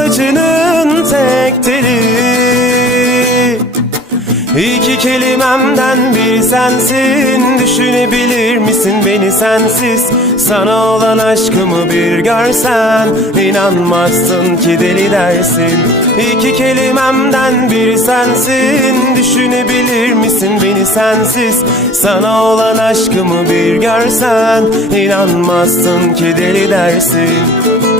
Saçının tek teli. İki kelimemden biri sensin. Düşünebilir misin beni sensiz? Sana olan aşkımı bir görsen inanmazsın ki deli dersin. İki kelimemden biri sensin. Düşünebilir misin beni sensiz? Sana olan aşkımı bir görsen inanmazsın ki deli dersin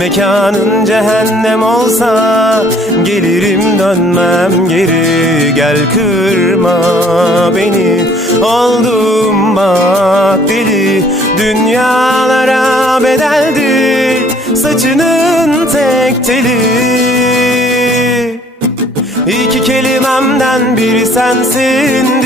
Mekanın cehennem olsa Gelirim dönmem geri. Gel kırma beni Oldum bak deli. Dünyalara bedeldir Saçının tek teli. İki kelimemden biri sensin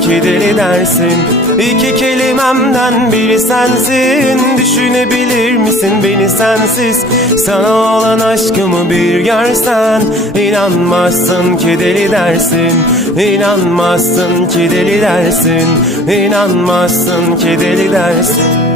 ki deli dersin. İki kelimemden biri sensin. Düşünebilir misin beni sensiz? Sana olan aşkımı bir görsen inanmazsın ki deli dersin. İnanmazsın ki deli dersin. İnanmazsın ki deli dersin